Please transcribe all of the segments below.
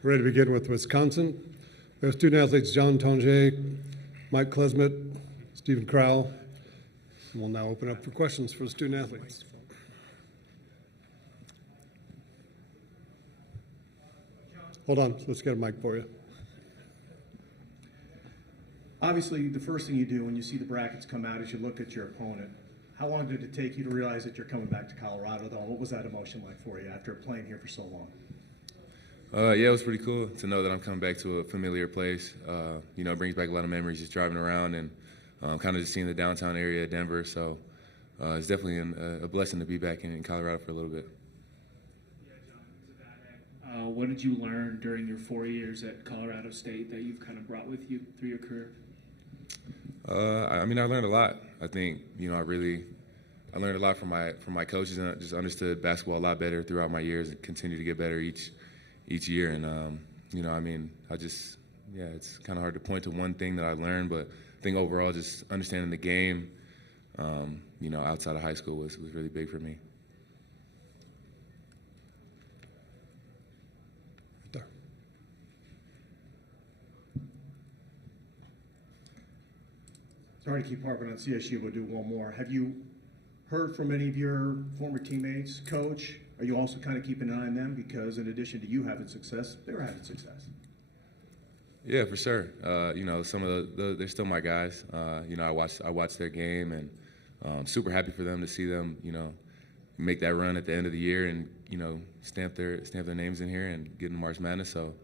We're ready to begin with Wisconsin. We have student athletes John Tonge, Mike Klesmet, Stephen Crowell. And we'll now open up for questions for the student athletes. Hold on, let's get a mic for you. Obviously, the first thing you do when you see the brackets come out is you look at your opponent. How long did it take you to realize that you're coming back to Colorado, though? What was that emotion like for you after playing here for so long? Yeah, it was pretty cool to know that I'm coming back to a familiar place. It brings back a lot of memories just driving around and kind of just seeing the downtown area of Denver. So it's definitely a blessing to be back in Colorado for a little bit. Yeah, John, to that end, what did you learn during your 4 years at Colorado State that you've kind of brought with you through your career? I learned a lot. I think, I learned a lot from my coaches, and I just understood basketball a lot better throughout my years and continue to get better each year. And, it's kind of hard to point to one thing that I learned, but I think overall just understanding the game, outside of high school was really big for me. Sorry to keep harping on CSU, we'll do one more. Have you heard from any of your former teammates, coach? Are you also kind of keeping an eye on them? Because in addition to you having success, they were having success. Yeah, for sure. Some of they're still my guys. I watch their game, and super happy for them to see them, make that run at the end of the year and, stamp their names in here and get in March Madness. So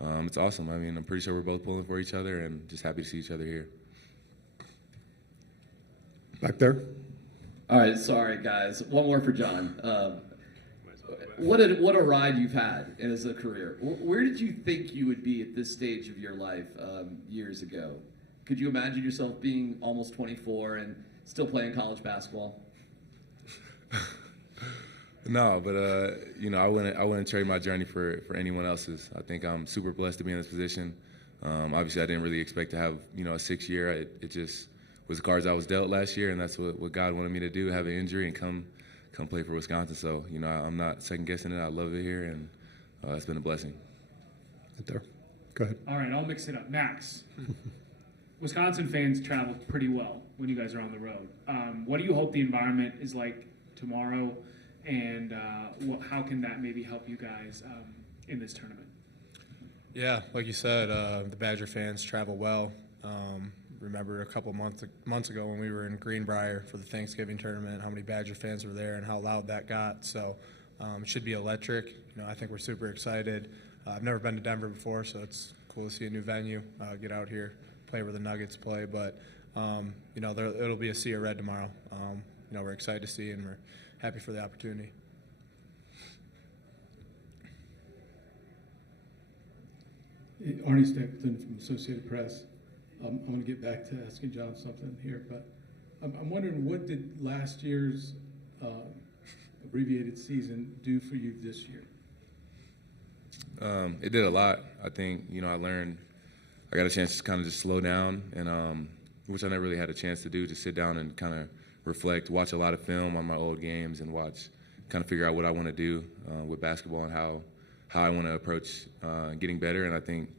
it's awesome. I'm pretty sure we're both pulling for each other and just happy to see each other here. Back there. All right, sorry guys. One more for John. What a ride you've had as a career. Where did you think you would be at this stage of your life years ago? Could you imagine yourself being almost 24 and still playing college basketball? No, but I wouldn't trade my journey for anyone else's. I think I'm super blessed to be in this position. Obviously, I didn't really expect to have a 6 year. It just was the cards I was dealt last year, and that's what God wanted me to do, have an injury and come play for Wisconsin. So, I'm not second-guessing it. I love it here, and it's been a blessing. Right there. Go ahead. All right, I'll mix it up. Max, Wisconsin fans travel pretty well when you guys are on the road. What do you hope the environment is like tomorrow, and how can that maybe help you guys in this tournament? Yeah, like you said, the Badger fans travel well. Remember a couple months ago when we were in Greenbrier for the Thanksgiving tournament, how many Badger fans were there and how loud that got. So it should be electric. I think we're super excited. I've never been to Denver before, so it's cool to see a new venue, get out here, play where the Nuggets play. But, it'll be a sea of red tomorrow. We're excited to see, and we're happy for the opportunity. Arnie Stapleton from Associated Press. I'm going to get back to asking John something here, but I'm wondering, what did last year's abbreviated season do for you this year? It did a lot. I think, I got a chance to kind of just slow down, and which I never really had a chance to do, just sit down and kind of reflect, watch a lot of film on my old games and kind of figure out what I want to do with basketball and how I want to approach getting better. And I think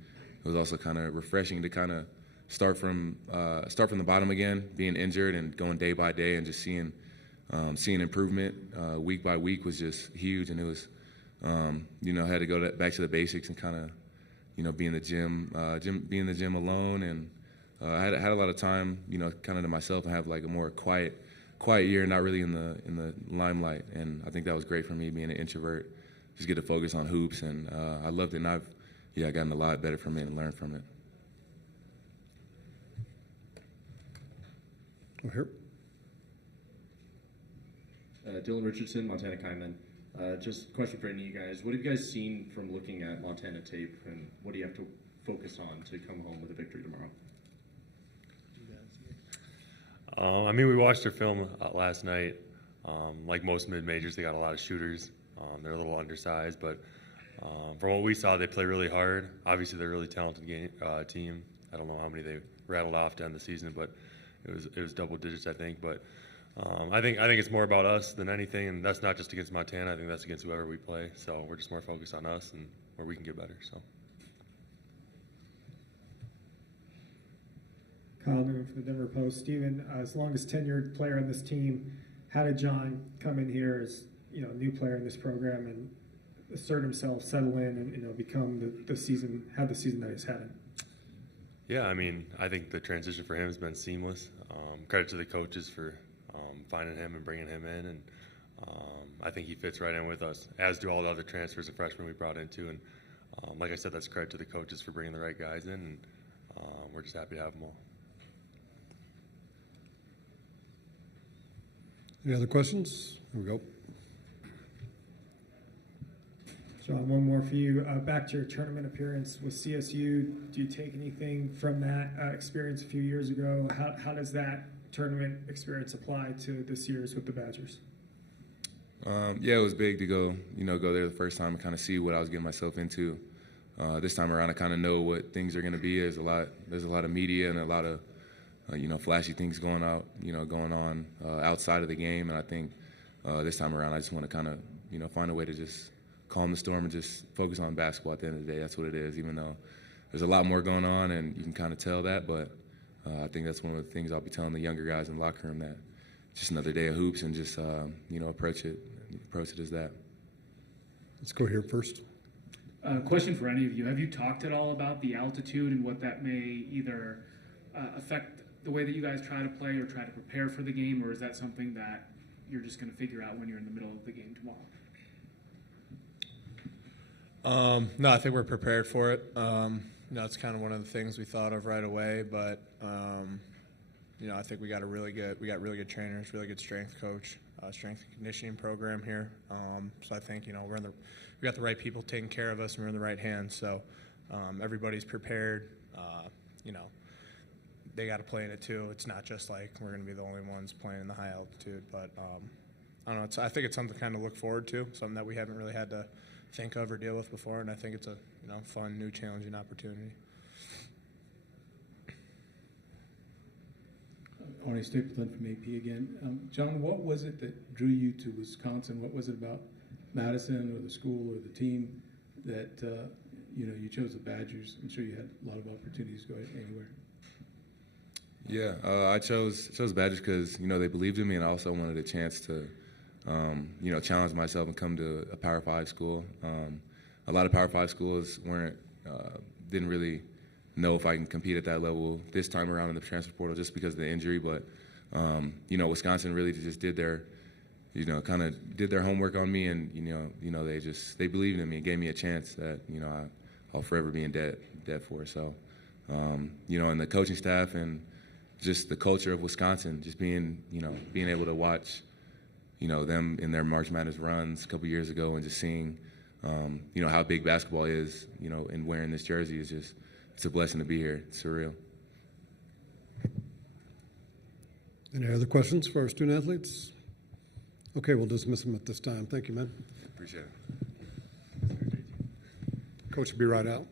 it was also kind of refreshing to kind of start from the bottom again, being injured and going day by day and just seeing improvement week by week was just huge. And it was, I had to go back to the basics and kind of, be in the gym alone. And I had a lot of time, kind of to myself and have like a more quiet year, not really in the limelight. And I think that was great for me, being an introvert, just get to focus on hoops. And I loved it. And I've gotten a lot better from it and learned from it. Over here. Dylan Richardson, Montana Kaiman. Just a question for any of you guys. What have you guys seen from looking at Montana tape, and what do you have to focus on to come home with a victory tomorrow? We watched their film last night. Like most mid-majors, they got a lot of shooters. They're a little undersized, but from what we saw, they play really hard. Obviously, they're a really talented team. I don't know how many they rattled off to end the season, but it was double digits, I think. But I think it's more about us than anything, and that's not just against Montana. I think that's against whoever we play. So we're just more focused on us and where we can get better. So. Kyle Newman from the Denver Post. Steven, as long as tenured player on this team, how did John come in here as a new player in this program and assert himself, settle in, and become the season that he's had? Yeah, I mean, I think the transition for him has been seamless. Credit to the coaches for finding him and bringing him in, and I think he fits right in with us, as do all the other transfers and freshmen we brought into. And like I said, that's credit to the coaches for bringing the right guys in, and we're just happy to have them all. Any other questions? Here we go. John, one more for you. Back to your tournament appearance with CSU, do you take anything from that experience a few years ago? How does that tournament experience apply to this year's with the Badgers? Yeah, it was big to go there the first time and kind of see what I was getting myself into. This time around, I kind of know what things are going to be. There's a lot of media and a lot of flashy things going on outside of the game, and I think this time around, I just want to kind of find a way to just calm the storm and just focus on basketball. At the end of the day, that's what it is. Even though there's a lot more going on, and you can kind of tell that, but I think that's one of the things I'll be telling the younger guys in the locker room, that just another day of hoops, and just approach it as that. Let's go here first. Question for any of you: have you talked at all about the altitude and what that may either affect the way that you guys try to play or try to prepare for the game, or is that something that you're just going to figure out when you're in the middle of the game tomorrow? No, I think we're prepared for it. It's kind of one of the things we thought of right away, but I think we got really good trainers, really good strength coach, strength and conditioning program here. So I think we got the right people taking care of us, and we're in the right hands. So everybody's prepared. They got to play in it too. It's not just like we're going to be the only ones playing in the high altitude, but I don't know. I think it's something to kind of look forward to, something that we haven't really had to think of or deal with before, and I think it's a fun, new, challenging opportunity. Arnie Stapleton from AP again. John, what was it that drew you to Wisconsin? What was it about Madison or the school or the team that you chose the Badgers? I'm sure you had a lot of opportunities to go anywhere. Yeah, I chose Badgers because they believed in me, and I also wanted a chance to challenge myself and come to a Power 5 school. A lot of Power 5 schools didn't really know if I can compete at that level this time around in the transfer portal just because of the injury. But Wisconsin really just did their homework on me, and they believed in me and gave me a chance that I'll forever be in debt for. So and the coaching staff and just the culture of Wisconsin, just being able to watch them in their March Madness runs a couple years ago, and just seeing how big basketball is, and wearing this jersey is just, it's a blessing to be here. It's surreal. Any other questions for our student athletes? Okay, we'll dismiss them at this time. Thank you, man. Appreciate it. Coach will be right out.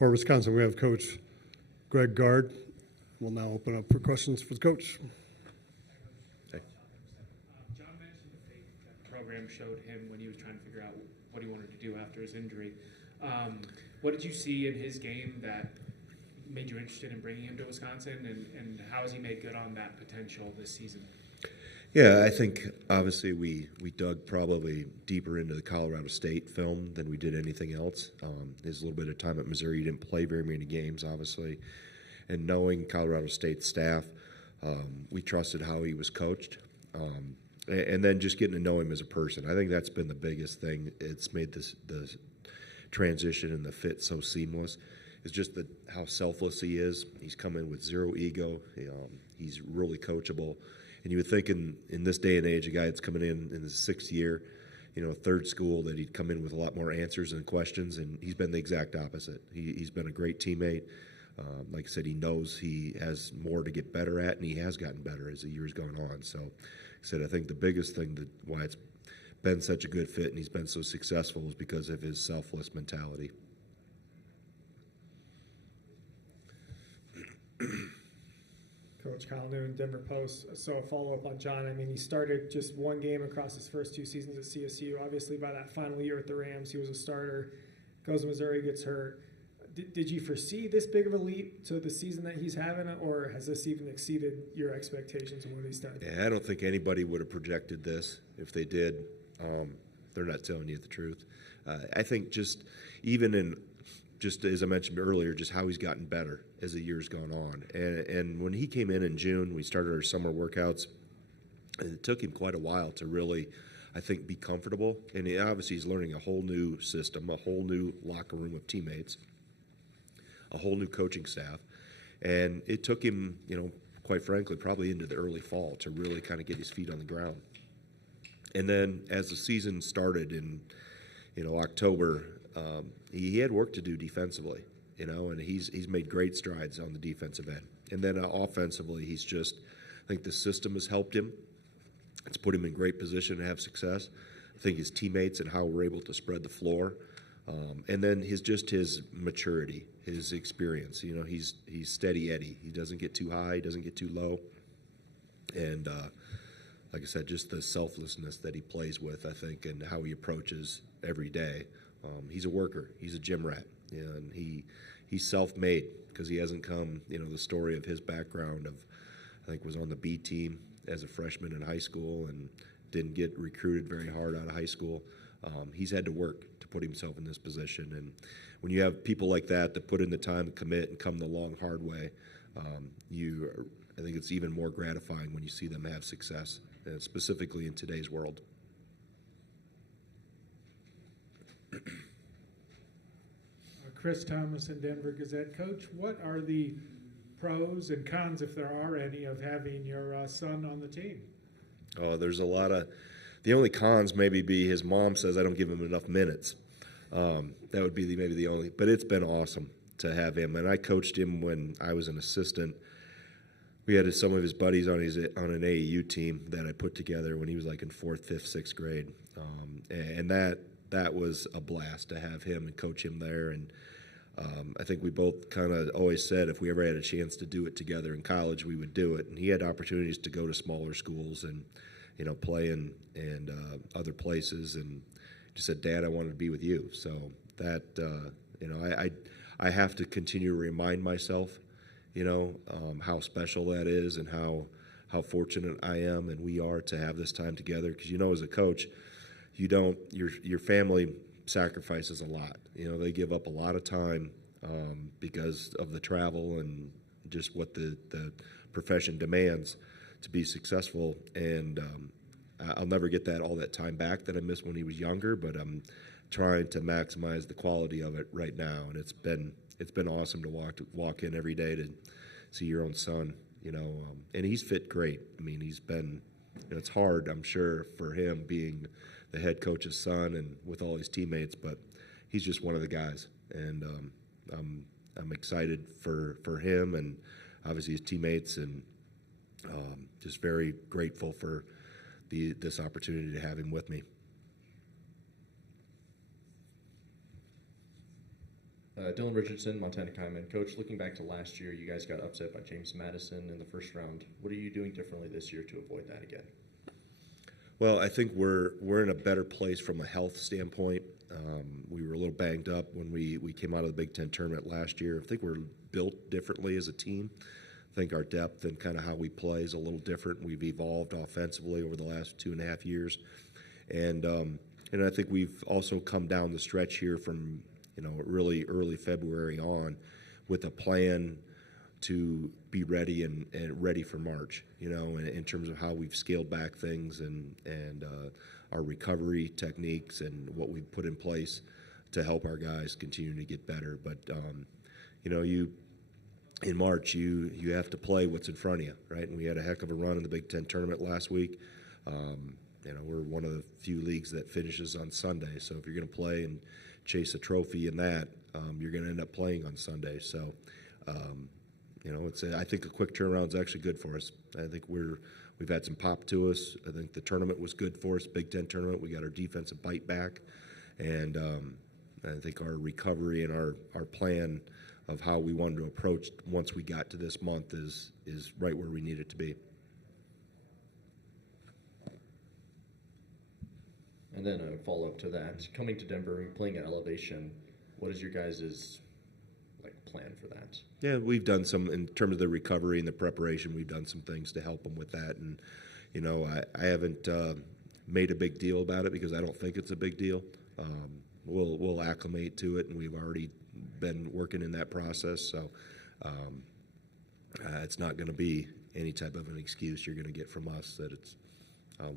For Wisconsin, we have Coach Greg Gard. We'll now open up for questions for the coach. John mentioned the faith that the program showed him when he was trying to figure out what he wanted to do after his injury. What did you see in his game that made you interested in bringing him to Wisconsin, and how has he made good on that potential this season? Yeah, I think obviously we dug probably deeper into the Colorado State film than we did anything else. There's a little bit of time at Missouri. He didn't play very many games, obviously. And knowing Colorado State staff, we trusted how he was coached. And then just getting to know him as a person. I think that's been the biggest thing. It's made the transition and the fit so seamless. It's just how selfless he is. He's come in with zero ego. He's really coachable. And you would think in this day and age, a guy that's coming in his 6th year, third school, that he'd come in with a lot more answers and questions, and he's been the exact opposite. He's been a great teammate. Like I said, he knows he has more to get better at, and he has gotten better as the years gone on. So, like I said, I think the biggest thing why it's been such a good fit and he's been so successful is because of his selfless mentality. Coach Kyle Newton, Denver Post. So a follow-up on John. I mean, he started just one game across his first 2 seasons at CSU. Obviously, by that final year at the Rams, he was a starter. Goes to Missouri, gets hurt. Did you foresee this big of a leap to the season that he's having, or has this even exceeded your expectations of what he's done? Yeah, I don't think anybody would have projected this. If they did, they're not telling you the truth. I think just as I mentioned earlier, just how he's gotten better as the year's gone on. And when he came in June, we started our summer workouts, and it took him quite a while to really, I think, be comfortable. And obviously he's learning a whole new system, a whole new locker room of teammates, a whole new coaching staff. And it took him, quite frankly, probably into the early fall to really kind of get his feet on the ground. And then as the season started in, October, he had work to do defensively, and he's made great strides on the defensive end. And then offensively, I think the system has helped him. It's put him in great position to have success. I think his teammates and how we're able to spread the floor. And then his maturity, his experience. He's steady Eddie. He doesn't get too high, he doesn't get too low. And like I said, just the selflessness that he plays with, I think, and how he approaches every day. He's a worker. He's a gym rat. And he's self-made because he hasn't come, the story of his background I think was on the B team as a freshman in high school and didn't get recruited very hard out of high school. He's had to work to put himself in this position. And when you have people like that put in the time to commit and come the long, hard way, I think it's even more gratifying when you see them have success, specifically in today's world. Chris Thomas in Denver Gazette. Coach, what are the pros and cons, if there are any, of having your son on the team? Oh, there's a lot of. The only cons maybe be his mom says I don't give him enough minutes. That would be maybe the only. But it's been awesome to have him, and I coached him when I was an assistant. We had some of his buddies on an AAU team that I put together when he was like in 4th, 5th, 6th grade, and that was a blast to have him and coach him there. And I think we both kind of always said if we ever had a chance to do it together in college, we would do it. And he had opportunities to go to smaller schools and play in other places, and just said, "Dad, I wanted to be with you." So that I have to continue to remind myself, how special that is and how fortunate I am and we are to have this time together. Because as a coach, your family sacrifices a lot. They give up a lot of time because of the travel and just what the profession demands to be successful. And I'll never get all that time back that I missed when he was younger, but I'm trying to maximize the quality of it right now. And it's been awesome to walk in every day to see your own son, and he's fit great. I mean, he's been, it's hard, I'm sure, for him being the head coach's son and with all his teammates, but he's just one of the guys. And I'm excited for him and obviously his teammates, and just very grateful for this opportunity to have him with me. Dylan Richardson, Montana Kaiman. Coach, looking back to last year, you guys got upset by James Madison in the first round. What are you doing differently this year to avoid that again? Well, I think we're in a better place from a health standpoint. We were a little banged up when we came out of the Big Ten tournament last year. I think we're built differently as a team. I think our depth and kind of how we play is a little different. We've evolved offensively over the last 2.5 years, and I think we've also come down the stretch here from really early February on with a plan to be ready and ready for March. In terms of how we've scaled back things and our recovery techniques and what we've put in place to help our guys continue to get better. But in March, you have to play what's in front of you, right? And we had a heck of a run in the Big Ten tournament last week. We're one of the few leagues that finishes on Sunday. So if you're going to play and chase a trophy in that, you're going to end up playing on Sunday. So, I think a quick turnaround is actually good for us. I think we've had some pop to us. I think the tournament was good for us, Big Ten tournament. We got our defensive bite back, and I think our recovery and our plan of how we wanted to approach once we got to this month is right where we need it to be. And then a follow-up to that, coming to Denver and playing at elevation, what is your guys' plan for that? Yeah, we've done some, in terms of the recovery and the preparation, we've done some things to help them with that. And, I haven't made a big deal about it because I don't think it's a big deal. We'll acclimate to it, and we've already been working in that process. So it's not going to be any type of an excuse you're going to get from us that it's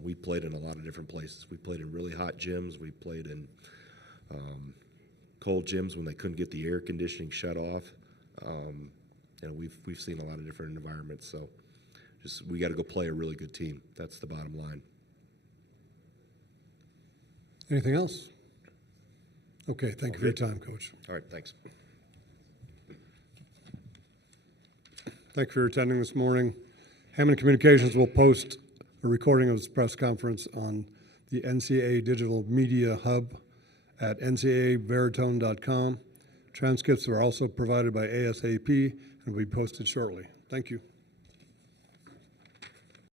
we played in a lot of different places. We played in really hot gyms. We played in cold gyms when they couldn't get the air conditioning shut off. We've seen a lot of different environments. So we got to go play a really good team. That's the bottom line. Anything else? Okay, thank you for your time, Coach. All right, thanks. Thank you for attending this morning. Hammond Communications will post a recording of this press conference on the NCAA Digital Media Hub at ncaaveritone.com. Transcripts are also provided by ASAP and will be posted shortly. Thank you.